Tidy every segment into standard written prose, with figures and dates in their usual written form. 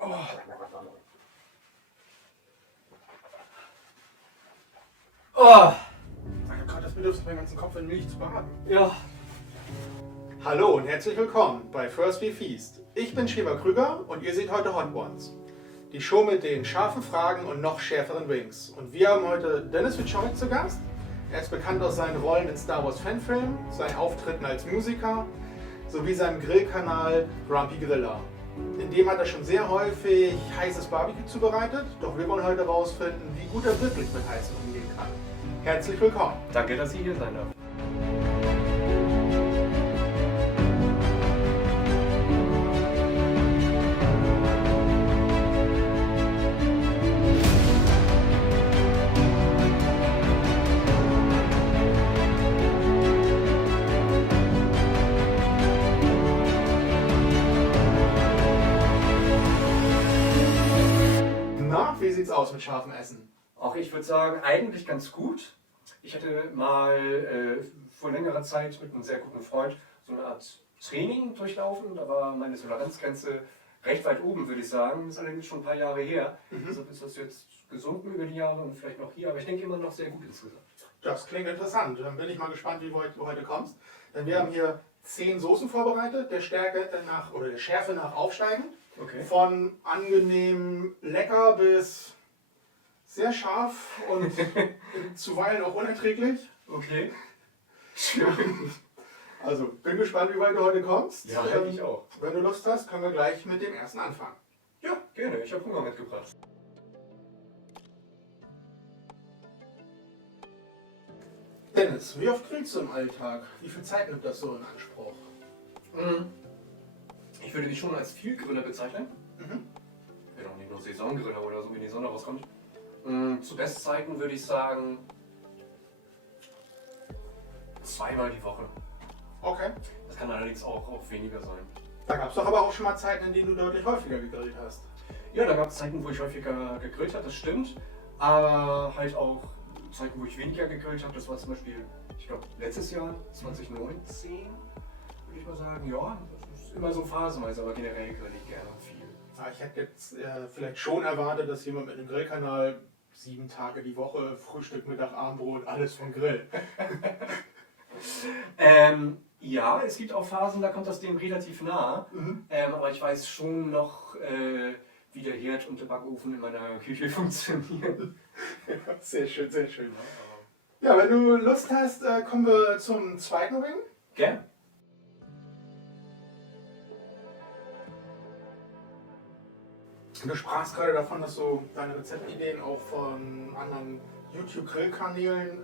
Oh. Oh. Ich habe gerade das Bedürfnis, meinen ganzen Kopf in Milch zu baden. Ja. Hallo und herzlich willkommen bei First We Feast. Ich bin Shiva Krüger und ihr seht heute Hot Ones. Die Show mit den scharfen Fragen und noch schärferen Wings. Und wir haben heute Dennis Wieczorek zu Gast. Er ist bekannt aus seinen Rollen in Star Wars Fanfilmen, seinen Auftritten als Musiker sowie seinem Grillkanal Grumpy Griller. In dem hat er schon sehr häufig heißes Barbecue zubereitet, doch wir wollen heute herausfinden, wie gut er wirklich mit heißem umgehen kann. Herzlich willkommen. Danke, dass Sie hier sein darf. Wie sieht's aus mit scharfem Essen? Auch ich würde sagen, eigentlich ganz gut. Ich hatte mal vor längerer Zeit mit einem sehr guten Freund so eine Art Training durchlaufen. Da war meine Toleranzgrenze recht weit oben, würde ich sagen. Das ist allerdings schon ein paar Jahre her. Deshalb ist das jetzt gesunken über die Jahre und vielleicht noch hier. Aber ich denke immer noch sehr gut insgesamt. Das klingt interessant. Dann bin ich mal gespannt, wie weit du heute kommst. Denn wir haben hier 10 Soßen vorbereitet, der Schärfe nach aufsteigend. Okay. Von angenehm lecker bis sehr scharf und zuweilen auch unerträglich. Okay. Also bin gespannt, wie weit du heute kommst. Ja, ich auch. Wenn du Lust hast, können wir gleich mit dem ersten anfangen. Ja, gerne. Ich habe Hunger mitgebracht. Dennis, wie oft grillst du im Alltag? Wie viel Zeit nimmt das so in Anspruch? Ich würde dich schon als Vielgriller bezeichnen. Ich bin auch nicht nur Saisongriller oder so, wenn die Sonne rauskommt. Zu Bestzeiten würde ich sagen 2-mal die Woche. Okay. Das kann allerdings auch weniger sein. Da gab es doch aber auch schon mal Zeiten, in denen du deutlich häufiger gegrillt hast. Ja, da gab es Zeiten, wo ich häufiger gegrillt habe, das stimmt. Aber halt auch Zeiten, wo ich weniger gegrillt habe. Das war zum Beispiel, ich glaube, letztes Jahr, 2019, würde ich mal sagen. Ja, das ist immer so phasenweise, aber generell grill ich gerne viel. Ja, ich hätte jetzt vielleicht schon erwartet, dass jemand mit einem Grillkanal 7 Tage die Woche, Frühstück, Mittag, Abendbrot, alles vom Grill. Ja, es gibt auch Phasen, da kommt das dem relativ nah. Aber ich weiß schon noch, wie der Herd und der Backofen in meiner Küche funktionieren. Sehr schön, sehr schön. Ja, wenn du Lust hast, kommen wir zum zweiten Ring. Gern. Du sprachst gerade davon, dass du deine Rezeptideen auch von anderen YouTube-Grillkanälen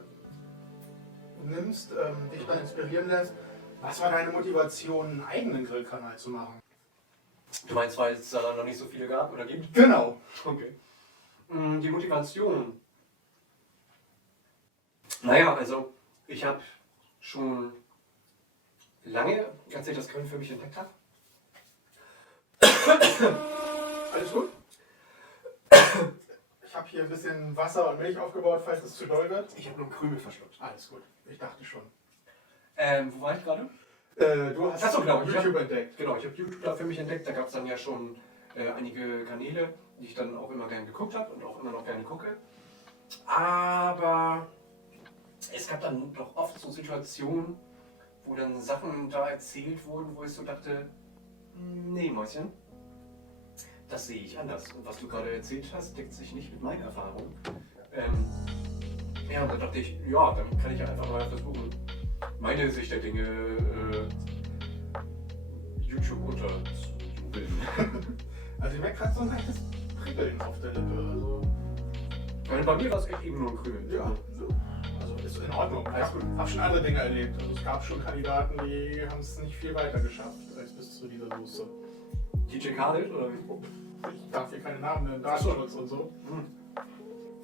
nimmst, dich dann inspirieren lässt. Was war deine Motivation, einen eigenen Grillkanal zu machen? Du meinst, weil es da noch nicht so viele gab oder gibt? Genau. Okay. Die Motivation. Naja, also ich habe schon lange, als ich das Grillen für mich entdeckt habe. Alles gut? Ich habe hier ein bisschen Wasser und Milch aufgebaut, falls es zu doll wird. Ich habe nur einen Krümel verschluckt. Alles gut, ich dachte schon. Wo war ich gerade? Du hast Achso, genau, YouTube entdeckt. Genau, ich habe YouTube da für mich entdeckt. Da gab es dann ja schon einige Kanäle, die ich dann auch immer gerne geguckt habe und auch immer noch gerne gucke. Aber es gab dann doch oft so Situationen, wo dann Sachen da erzählt wurden, wo ich so dachte, nee Mäuschen, das sehe ich anders. Und was du gerade erzählt hast, deckt sich nicht mit meiner Erfahrung. Ja, und dann dachte ich, ja, dann kann ich ja einfach mal versuchen, meine Sicht der Dinge YouTube unterzujubeln. Also ich merke gerade so ein leichtes Pribbeln auf der Lippe. Also, Bei mir war es echt eben nur ein Krümel. ja, so. Also ist in Ordnung. Alles gut. Ich habe schon andere Dinge erlebt. Also es gab schon Kandidaten, die haben es nicht viel weiter geschafft als bis zu dieser Soße. DJ Khaled oder wie? Ich darf hier keine Namen nennen, Datenschutz und so.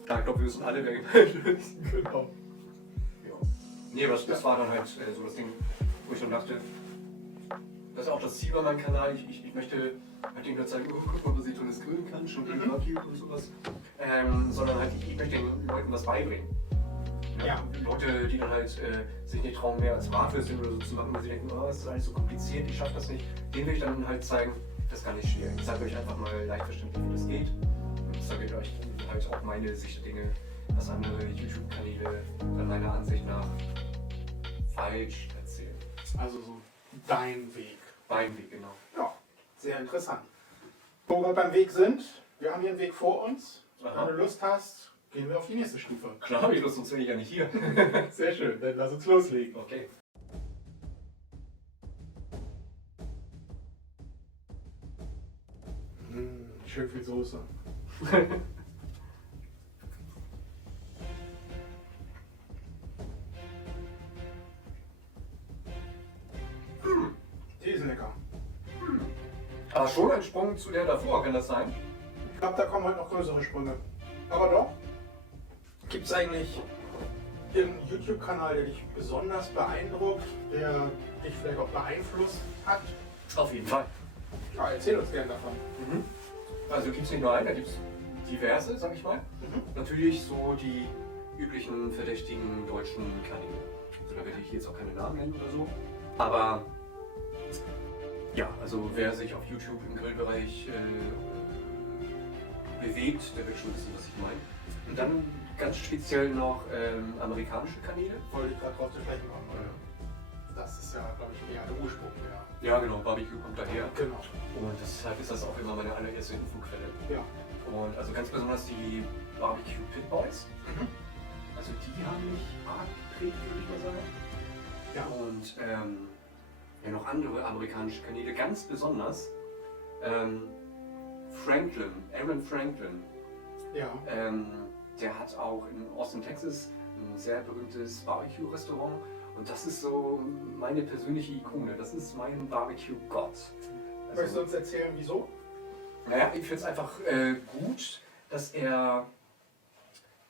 Ja, ich glaube, wir wissen alle, wer gemeldet ist. Genau. Ja. Nee, das war dann halt so das Ding, wo ich dann dachte, das ist auch das Ziel bei meinem Kanal. Ich möchte halt nicht nur zeigen, oh, guck mal, was ich tolles grillen kann, schon gegen Barbecue und sowas. Sondern halt, ich möchte den Leuten was beibringen. Ja. Leute, die dann halt sich nicht trauen, mehr als Bratwürstchen oder so zu machen, weil sie denken, oh, das ist alles so kompliziert, ich schaffe das nicht. Denen will ich dann halt zeigen, Das ist gar nicht schwer. Ich sage euch einfach mal leicht verständlich, wie das geht. Und ich sage euch halt auch meine Sicht der Dinge, was andere YouTube-Kanäle meiner Ansicht nach falsch erzählen. Also so dein Weg. Mein Weg, genau. Ja, sehr interessant. Wo wir beim Weg sind, wir haben hier einen Weg vor uns. Aha. Wenn du Lust hast, gehen wir auf die nächste Stufe. Klar habe ich Lust, sonst wäre ich ja nicht hier. Sehr schön, dann lass uns loslegen. Okay. Schön viel Soße. Die ist lecker. Aber schon ein Sprung zu der davor, kann das sein? Ich glaube, da kommen heute noch größere Sprünge. Aber doch. Gibt es eigentlich irgendeinen YouTube-Kanal, der dich besonders beeindruckt, der dich vielleicht auch beeinflusst hat? Auf jeden Fall. Ja, erzähl uns gerne davon. Also gibt es nicht nur einen, da gibt es diverse, sag ich mal. Natürlich so die üblichen verdächtigen deutschen Kanäle. Also da werde ich jetzt auch keine Namen nennen oder so. Aber ja, also wer sich auf YouTube im Grillbereich bewegt, der wird schon wissen, was ich meine. Und dann ganz speziell noch amerikanische Kanäle. Wollte ich gerade drauf zu sprechen kommen, weil das ist ja, glaube ich, eher der Ursprung. Ja genau, Barbecue kommt daher. Genau. Und deshalb ist das auch immer meine allererste Infoquelle. Ja. Und also ganz besonders die Barbecue Pit Boys. Also die haben mich arg geprägt, würde ich mal sagen. Ja. Und ja, noch andere amerikanische Kanäle, ganz besonders Franklin, Aaron Franklin. Ja. Der hat auch in Austin, Texas ein sehr berühmtes Barbecue-Restaurant. Und das ist so meine persönliche Ikone. Das ist mein Barbecue-Gott. Möchtest du uns erzählen, wieso? Naja, ich finde es einfach gut, dass er,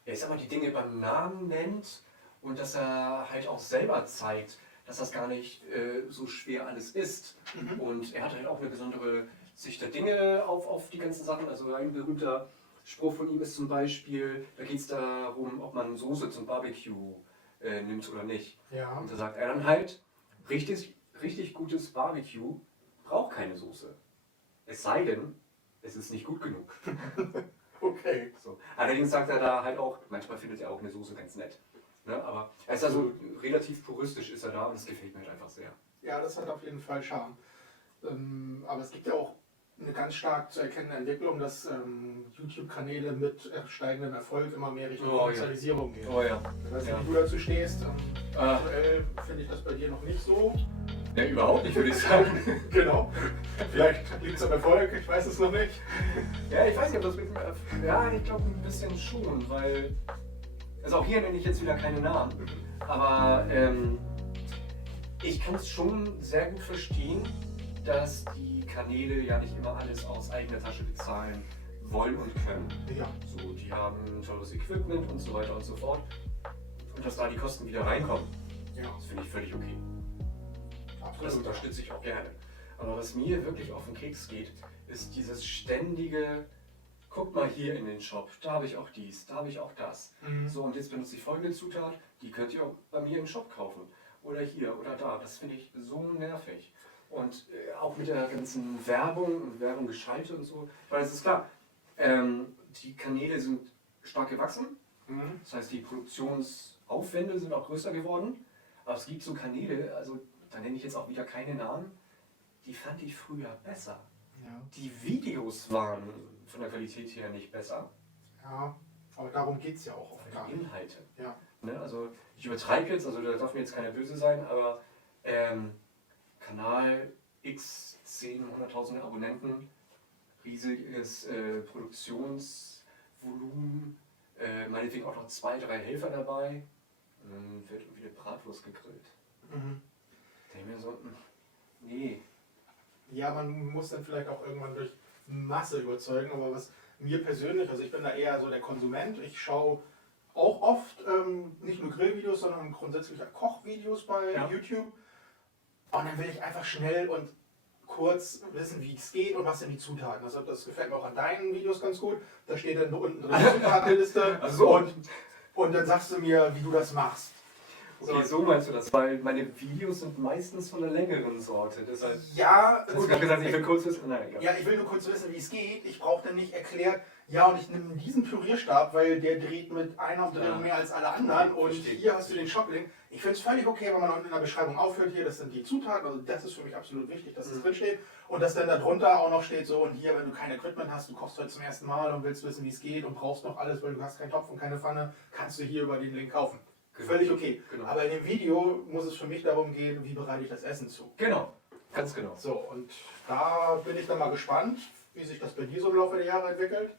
ich sag mal, die Dinge beim Namen nennt und dass er halt auch selber zeigt, dass das gar nicht so schwer alles ist. Und er hat halt auch eine besondere Sicht der Dinge auf die ganzen Sachen. Also ein berühmter Spruch von ihm ist zum Beispiel, da geht es darum, ob man Soße zum Barbecue nimmt oder nicht. Ja. Und da sagt er dann halt, richtig gutes Barbecue braucht keine Soße. Es sei denn, es ist nicht gut genug. Okay. So. Allerdings sagt er da halt auch, manchmal findet er auch eine Soße ganz nett. Ne? Aber er ist also relativ puristisch ist er da und das gefällt mir halt einfach sehr. Ja, das hat auf jeden Fall Charme. Aber es gibt ja auch eine ganz stark zu erkennende Entwicklung, dass YouTube-Kanäle mit steigendem Erfolg immer mehr Richtung Kommerzialisierung gehen. Oh ja. Ich weiß nicht, Ja. wie du dazu stehst. Aktuell finde ich das bei dir noch nicht so. Ja, überhaupt nicht, würde ich sagen. Genau. Vielleicht liegt es am Erfolg, ich weiß es noch nicht. Ja, ich weiß nicht, ob das mit dem ja, ich glaube ein bisschen schon, weil. Also auch hier nenne ich jetzt wieder keine Namen. Aber ich kann es schon sehr gut verstehen, dass die Kanäle ja nicht immer alles aus eigener Tasche bezahlen wollen und können. Ja. So, die haben tolles Equipment und so weiter und so fort. Und dass da die Kosten wieder reinkommen, Ja. das finde ich völlig okay. Das Absolut. unterstütze ich auch gerne. Aber was mir wirklich auf den Keks geht, ist dieses ständige, guck mal hier in den Shop, da habe ich auch dies, da habe ich auch das. So, und jetzt benutze ich folgende Zutat, die könnt ihr auch bei mir im Shop kaufen. Oder hier oder da. Das finde ich so nervig. Und auch mit der ganzen Werbung und Werbung geschaltet und so. Weil es ist klar, die Kanäle sind stark gewachsen. Das heißt, die Produktionsaufwände sind auch größer geworden. Aber es gibt so Kanäle, also da nenne ich jetzt auch wieder keine Namen, die fand ich früher besser. Ja. Die Videos waren von der Qualität her nicht besser. Ja, aber darum geht es ja auch oft gar Die nicht. Inhalte. Ja. Ne? Also ich übertreibe jetzt, also da darf mir jetzt keiner böse sein, aber Kanal X, 10, 100.000 Abonnenten, riesiges Produktionsvolumen, meinetwegen auch noch 2, 3 Helfer dabei, wird irgendwie eine Bratwurst gegrillt. Da denke ich mir so, nee. Ja, man muss dann vielleicht auch irgendwann durch Masse überzeugen, aber was mir persönlich, also ich bin da eher so der Konsument, ich schaue auch oft nicht nur Grillvideos, sondern grundsätzlich auch Kochvideos bei YouTube. Und dann will ich einfach schnell und kurz wissen, wie es geht und was sind die Zutaten. Also das gefällt mir auch an deinen Videos ganz gut. Da steht dann unten drin die Zutatenliste So. und dann sagst du mir, wie du das machst. Okay, so meinst du das, weil meine Videos sind meistens von einer längeren Sorte. Deshalb Ja, hast du gerade gesagt, ich will kurz wissen. Nein, egal. Ja, ich will nur kurz wissen, wie es geht. Ich brauche dann nicht erklärt, ja, und ich nehme diesen Pürierstab, weil der dreht mit einer Umdrehung mehr als alle anderen. Und Verstehe. hier hast du den Schocklink. Ich finde es völlig okay, wenn man in der Beschreibung aufhört, hier, das sind die Zutaten. Also das ist für mich absolut wichtig, dass das drin steht. Und dass dann darunter auch noch steht, so, und hier, wenn du kein Equipment hast, du kochst heute zum ersten Mal und willst wissen, wie es geht und brauchst noch alles, weil du hast keinen Topf und keine Pfanne, kannst du hier über den Link kaufen. Völlig okay. Genau. Aber in dem Video muss es für mich darum gehen, wie bereite ich das Essen zu. Genau, ganz genau. So, und da bin ich dann mal gespannt, wie sich das bei dir so im Laufe der Jahre entwickelt.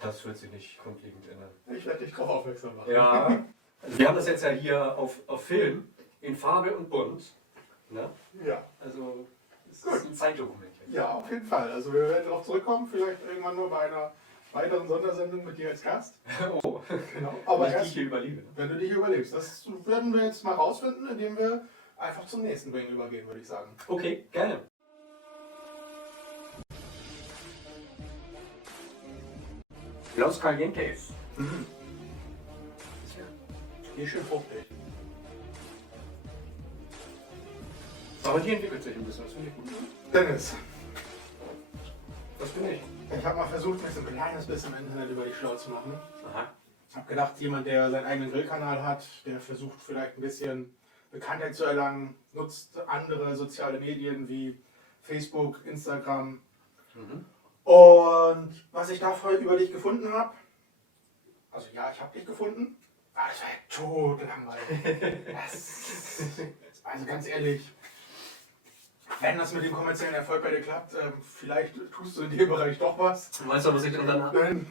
Ja, das wird sich nicht grundlegend ändern. Ich werde dich darauf aufmerksam machen. Ja, also wir haben das jetzt ja hier auf Film, in Farbe und bunt. Ne? Ja. Also, es ist ein Zeitdokument. Ja, auf jeden Fall. Also wir werden darauf zurückkommen, vielleicht irgendwann nur bei einer weiteren Sondersendung mit dir als Gast. Oh, Genau. Aber wenn ich die erst, hier überlebe. Ne? wenn du die hier überlebst. Das werden wir jetzt mal rausfinden, indem wir einfach zum nächsten Wing übergehen, würde ich sagen. Okay, gerne. Los Calientes. Hier schön fruchtig. Aber die entwickelt sich ein bisschen, das finde ich gut. Dennis, Was bin ich? ich habe mal versucht, mich so ein kleines bisschen im Internet über dich schlau zu machen. Aha. Ich habe gedacht, jemand, der seinen eigenen Grillkanal hat, der versucht vielleicht ein bisschen Bekanntheit zu erlangen, nutzt andere soziale Medien wie Facebook, Instagram. Und was ich da voll über dich gefunden habe, also ja, ich habe dich gefunden, aber das war ja tot langweilig. Also ganz ehrlich, wenn das mit dem kommerziellen Erfolg bei dir klappt, vielleicht tust du in dem Bereich doch was. Du weißt doch, was ich dann Dann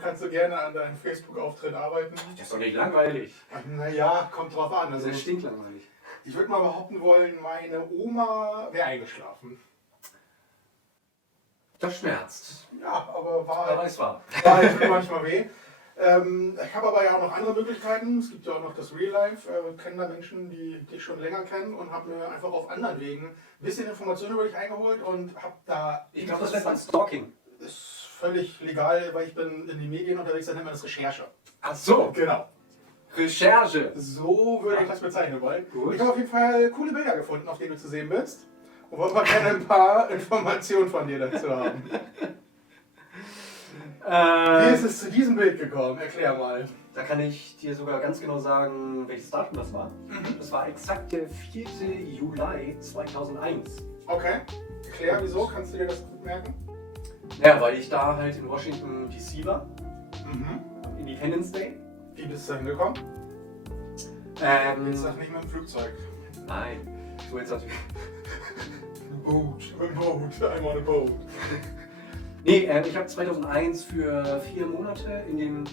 kannst du gerne an deinem Facebook-Auftritt arbeiten. Das ist doch nicht langweilig. Naja, kommt drauf an. Also, Das stinkt langweilig. ich würde mal behaupten wollen, meine Oma wäre eingeschlafen. Das schmerzt. Ja, aber war Aber es war. tut manchmal weh. Ich habe aber ja auch noch andere Möglichkeiten. Es gibt ja auch noch das Real Life. Kenne da Menschen, die dich schon länger kennen und habe mir einfach auf anderen Wegen ein bisschen Informationen über dich eingeholt und habe da... Ich glaube, das nennt man Stalking. Ist völlig legal, weil ich bin in den Medien unterwegs, da nennt man das Recherche. Ach so. Genau. Recherche. So würde ich das bezeichnen wollen. Gut. Ich habe auf jeden Fall coole Bilder gefunden, auf denen du zu sehen bist. Und wollte mal gerne ein paar Informationen von dir dazu haben. Wie ist es zu diesem Bild gekommen? Erklär mal. Da kann ich dir sogar ganz genau sagen, welches Datum das war. Das war exakt der 4. Juli 2001. Okay. Erklär, wieso? Kannst du dir das gut merken? Ja, weil ich da halt in Washington DC war. Am Independence Day. Wie bist du da hingekommen? Jetzt sag nicht mit dem Flugzeug. Nein. So jetzt natürlich. Boot. Mit dem Boot. I'm on a boat. Nee, ich habe 2001 für 4 Monate in den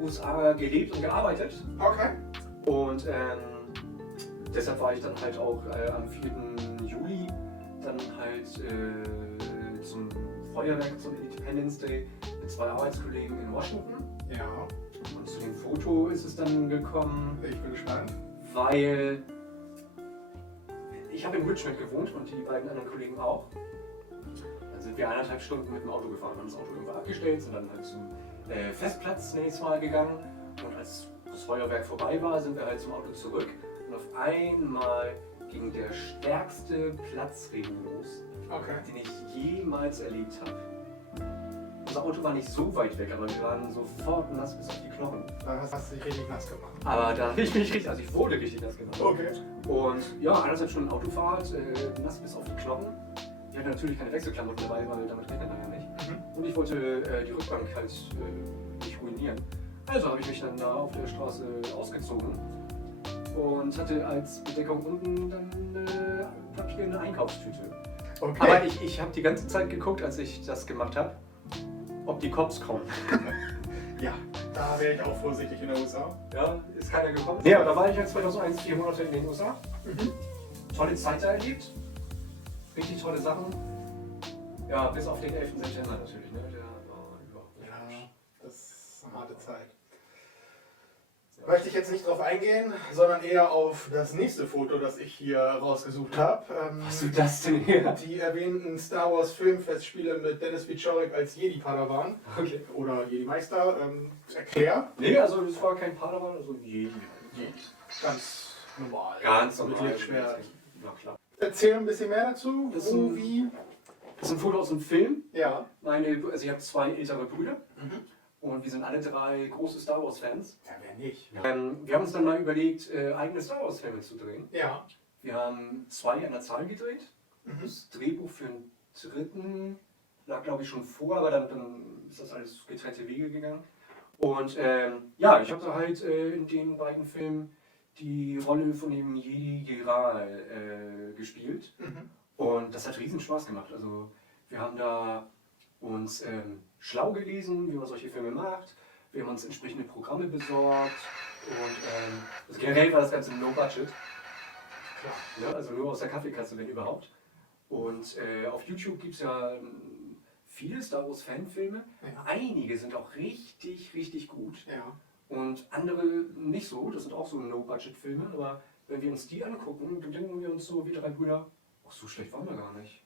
USA gelebt und gearbeitet. Okay. Und deshalb war ich dann halt auch am 4. Juli dann halt zum Feuerwerk, zum Independence Day mit 2 Arbeitskollegen in Washington. Ja. Und zu dem Foto ist es dann gekommen, Ich bin gespannt. weil ich habe in Richmond gewohnt und die beiden anderen Kollegen auch. Dann sind wir 1,5 Stunden mit dem Auto gefahren, haben das Auto irgendwo abgestellt, sind dann halt zum Festplatz nächstes Mal gegangen. Und als das Feuerwerk vorbei war, sind wir halt zum Auto zurück. Und auf einmal ging der stärkste Platzregen los, Okay. den ich jemals erlebt habe. Unser Auto war nicht so weit weg, aber wir waren sofort nass bis auf die Knochen. Da hast du dich richtig nass gemacht. Aber da habe ich mich richtig, also ich wurde richtig nass gemacht. Okay. Und ja, 1,5 Stunden Autofahrt, nass bis auf die Knochen. Ich hatte natürlich keine Wechselklamotten dabei, weil damit rechnet man ja nicht. Und ich wollte die Rückbank halt nicht ruinieren. Also habe ich mich dann da auf der Straße ausgezogen und hatte als Bedeckung unten dann Papier, eine Einkaufstüte. Okay. Aber ich habe die ganze Zeit geguckt, als ich das gemacht habe, ob die Cops kommen. Ja, da wäre ich auch vorsichtig in den USA. Ja, ist keiner gekommen. Ja, aber da war ich jetzt 2001 4 Monate in den USA. Tolle Zeit da erlebt. Richtig tolle Sachen. Ja, bis auf den 11. September natürlich. Ne? Der war überhaupt nicht hübsch. Ja, das ist eine harte Zeit. Möchte ich jetzt nicht drauf eingehen, sondern eher auf das nächste Foto, das ich hier rausgesucht habe. Was ist das denn hier? Die erwähnten Star Wars Filmfestspiele mit Dennis Wieczorek als Jedi-Padawan Okay. oder Jedi-Meister. Erklär. Nee, also das war kein Padawan, also Jedi. Ganz normal. Ganz normal. Mit Lichtschwert. Na klar. Erzähl ein bisschen mehr dazu. Das ist Wo, ein- wie? Das ist ein Foto aus einem Film. Ja. Also ich habe 2 ältere Brüder und wir sind alle 3 große Star Wars Fans. Ja, wer nicht? Wir haben uns dann mal überlegt, eigene Star Wars Filme zu drehen. Ja. Wir haben 2 an der Zahl gedreht. Das Drehbuch für den 3. lag, glaube ich, schon vor, aber dann ist das alles getrennte Wege gegangen. Und ja, ich habe da halt in den beiden Filmen die Rolle von dem Jedi General gespielt. Und das hat riesen Spaß gemacht. Also wir haben da uns schlau gelesen, wie man solche Filme macht. Wir haben uns entsprechende Programme besorgt. Und also generell war das Ganze low budget. Klar. Ja, also nur aus der Kaffeekasse, wenn überhaupt. Und auf YouTube gibt es ja viele Star Wars Fanfilme. Ja. Einige sind auch richtig, richtig gut. Ja. Und andere nicht so. Das sind auch so No-Budget-Filme. Aber wenn wir uns die angucken, dann denken wir uns so wie 3 Brüder, ach, so schlecht waren wir gar nicht.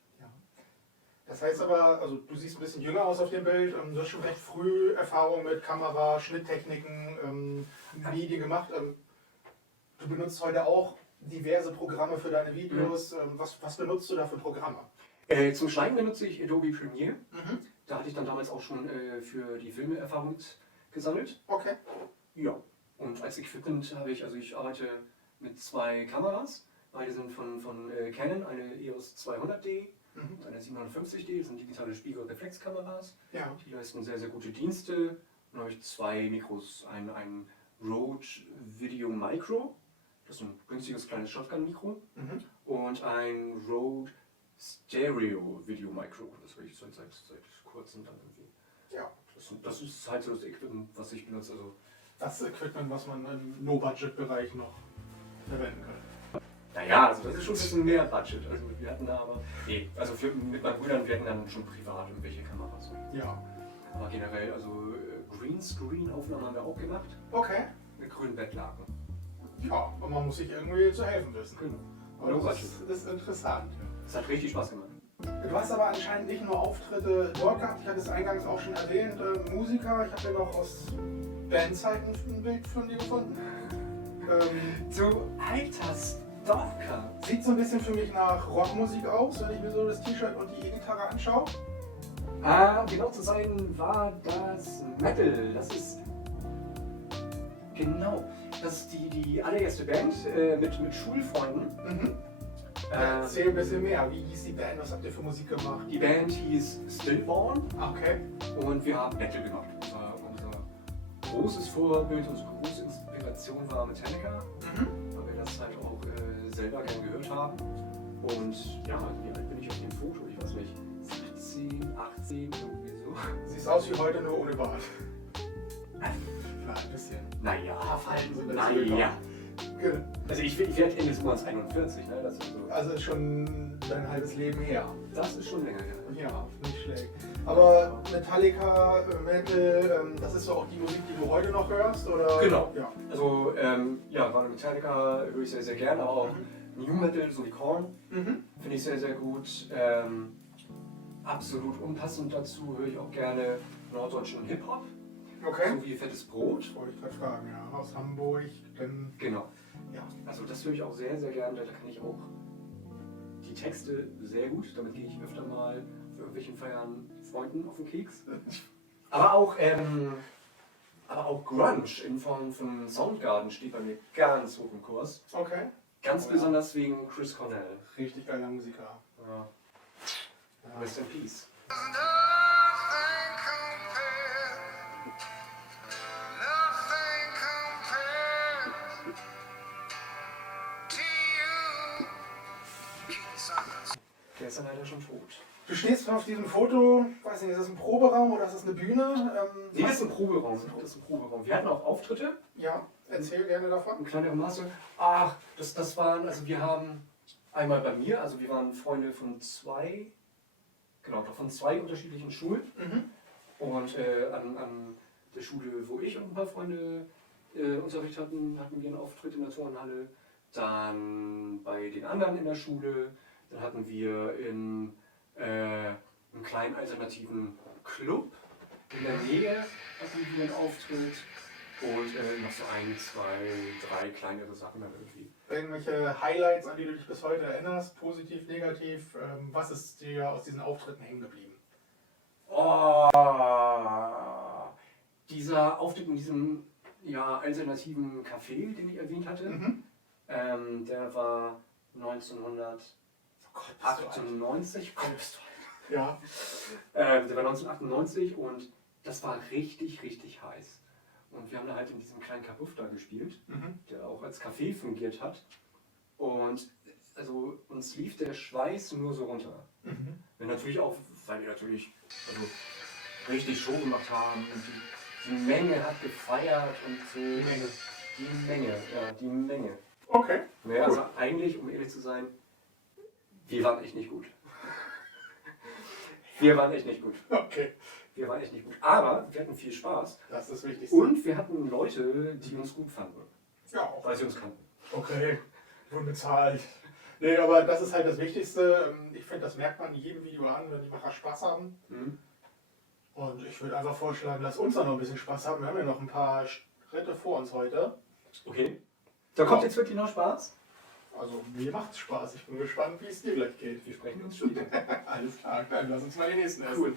Das heißt aber, also du siehst ein bisschen jünger aus auf dem Bild, du hast schon recht früh Erfahrung mit Kamera, Schnitttechniken, Medien gemacht. Du benutzt heute auch diverse Programme für deine Videos. Was benutzt du da für Programme? Zum Schneiden benutze ich Adobe Premiere. Da hatte ich dann damals auch schon für die Filme Erfahrung gesammelt. Okay. Ja. Und als Equipment habe ich, also ich arbeite mit 2 Kameras. Beide sind von Canon, eine EOS 200D und eine 750D. Das sind digitale Spiegelreflexkameras. Ja. Die leisten sehr, sehr gute Dienste. Dann habe ich 2 Mikros, ein Rode Video Micro, das ist ein günstiges kleines Shotgun-Mikro, und ein Rode Stereo Video Micro, das habe ich seit kurzem dann irgendwie. Ja. Das ist halt so das Equipment, was ich benutze. Also Das Equipment, was man im No-Budget-Bereich noch verwenden kann. naja, also das ist schon ein bisschen mehr Budget. Also wir hatten da aber, nee, also mit meinen Brüdern, wir hatten dann schon privat irgendwelche Kameras. Ja. Aber generell, also Greenscreen-Aufnahmen haben wir auch gemacht, Okay. mit grünen Bettlaken. Ja, und man muss sich irgendwie zu helfen wissen. Genau. Aber das ist interessant. Das hat richtig Spaß gemacht. Du hast aber anscheinend nicht nur Auftritte dort gehabt, ich hatte es eingangs auch schon erwähnt, Musiker, ich habe ja noch aus Bandzeiten ein Bild von dir gefunden. Du alter Stalker! Sieht so ein bisschen für mich nach Rockmusik aus, wenn ich mir so das T-Shirt und die E-Gitarre anschaue. Genau zu sein war das Metal. Das ist genau. Das ist die allererste Band mit Schulfreunden. Erzähl ein bisschen mehr. Wie hieß die Band? Was habt ihr für Musik gemacht? Die Band hieß Stillborn Okay. und wir haben Metal gemacht. Unser großes Vorbild, unsere große Inspiration war Metallica, weil wir das halt auch selber gern gehört haben. Und ja, wie alt bin ich auf dem Foto? Ich weiß nicht, 17, 18, irgendwie so. Siehst aus wie heute, nur ohne Bart. Ja, ein bisschen. Naja, Haarfalten sind dazu naja. gekommen. Also ich werde Ende des Monats 41, ne? Das ist, so. Also ist schon dein halbes Leben her. Das ist schon länger her. Ja, nicht schlecht. Aber Metallica, Metal, das ist so auch die Musik, die du heute noch hörst? Oder? Genau. Ja. Also ja, gerade Metallica höre ich sehr, sehr gerne, aber auch New Metal, so wie Korn, finde ich sehr, sehr gut. Absolut unpassend dazu höre ich auch gerne norddeutschen Hip-Hop, Okay. so wie Fettes Brot. Wollte ich gerade fragen, ja. Aus Hamburg, dann. Genau. Ja. Also das höre ich auch sehr, sehr gerne. Da kann ich auch die Texte sehr gut. Damit gehe ich öfter mal für irgendwelchen Feiern Freunden auf den Keks. Aber auch Grunge in Form von Soundgarden steht bei mir ganz hoch im Kurs. Okay. Ganz Oh ja. besonders wegen Chris Cornell. Richtig geiler Musiker. Ja. Ja. Rest in Peace. Der ist ja leider schon tot. Du stehst auf diesem Foto, weiß nicht, ist das ein Proberaum oder ist das eine Bühne? Nee, das ist ein Proberaum. Das ist ein Proberaum. Wir hatten auch Auftritte. Ja, erzähl gerne davon. In kleinerem Maße. Ach, das waren, also wir haben einmal bei mir, also wir waren Freunde von 2 unterschiedlichen Schulen. Und an der Schule, wo ich und ein paar Freunde Unterricht hatten, hatten wir einen Auftritt in der Turnhalle. Dann bei den anderen in der Schule. Dann hatten wir in einem kleinen alternativen Club in der Nähe hatten wir einen Auftritt. Und noch so ein, zwei, drei kleinere Sachen dann irgendwie. Irgendwelche Highlights, an die du dich bis heute erinnerst, positiv, negativ, was ist dir aus diesen Auftritten hängen geblieben? Oh, dieser Auftritt in diesem alternativen Café, den ich erwähnt hatte, der war 1998. Ja. Der war 1998 und das war richtig, richtig heiß. Und wir haben da halt in diesem kleinen Kabuff da gespielt, der auch als Café fungiert hat. Und also uns lief der Schweiß nur so runter. Wir natürlich auch, weil wir natürlich richtig Show gemacht haben und die Menge hat gefeiert und so. Die Menge. Okay. Naja, also eigentlich, um ehrlich zu sein, wir waren echt nicht gut. Okay. Wir waren echt nicht gut. Aber wir hatten viel Spaß. Das ist das Wichtigste. Und wir hatten Leute, die uns gut fanden. Ja, auch. Weil sie uns kannten. Okay, wurden bezahlt. Nee, aber das ist halt das Wichtigste. Ich finde, das merkt man in jedem Video an, wenn die Macher Spaß haben. Und ich würde einfach vorschlagen, lass uns da noch ein bisschen Spaß haben. Wir haben ja noch ein paar Schritte vor uns heute. Okay. Da kommt jetzt wirklich noch Spaß? Also mir macht's Spaß. Ich bin gespannt, wie es dir gleich geht. Wir sprechen uns später. Alles klar, dann lass uns mal den nächsten essen. Cool.